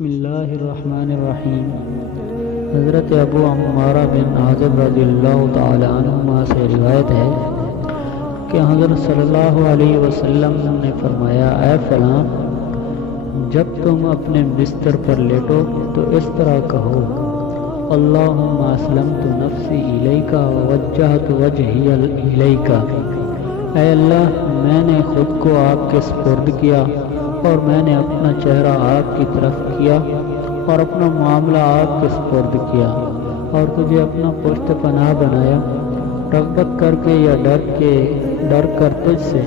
بسم اللہ الرحمن الرحیم۔ حضرت ابو عمارہ بن عازب رضی اللہ تعالی عنہما سے روایت ہے کہ حضرت صلی اللہ علیہ وسلم نے فرمایا، اے فلاں، جب تم اپنے بستر پر لیٹو تو اس طرح کہو، اللہم اسلمت نفسی الیک ووجہت وجہی الیک۔ اے اللہ، میں نے خود کو آپ کے سپرد کیا اور میں نے اپنا چہرہ آپ کی طرف کیا اور اپنا معاملہ آپ کے سپرد کیا، اور تجھے اپنا پشت پناہ بنایا، رغبت کر کے یا ڈر کر تجھ سے۔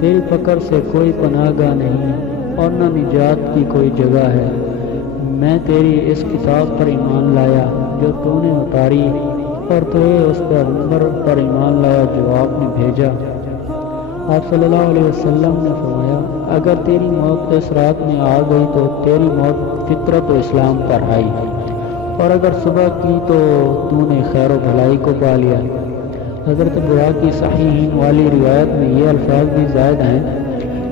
تیری پکڑ سے کوئی پناہ گاہ نہیں اور نہ نجات کی کوئی جگہ ہے۔ میں تیری اس کتاب پر ایمان لایا جو تو نے اتاری، اور تو اس پیغمبر پر ایمان لایا جو آپ نے بھیجا۔ آپ صلی اللہ علیہ وسلم نے فرمایا، اگر تیری موت اس رات میں آ گئی تو تیری موت فطرت و اسلام پر آئی، اور اگر صبح کی تو نے خیر و بھلائی کو پا لیا۔ حضرت برا کی صحیحین والی روایت میں یہ الفاظ بھی زائد ہیں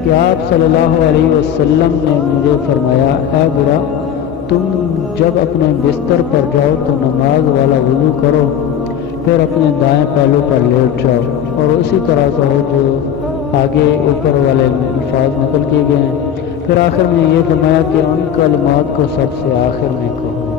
کہ آپ صلی اللہ علیہ وسلم نے مجھے فرمایا، اے برا، تم جب اپنے بستر پر جاؤ تو نماز والا وضو کرو، پھر اپنے دائیں پہلو پر لیٹ جاؤ، اور اسی طرح کہو جو آگے اوپر والے الفاظ نقل کیے گئے ہیں۔ پھر آخر میں یہ فرمایا کہ ان کلمات کو سب سے آخر میں کہو۔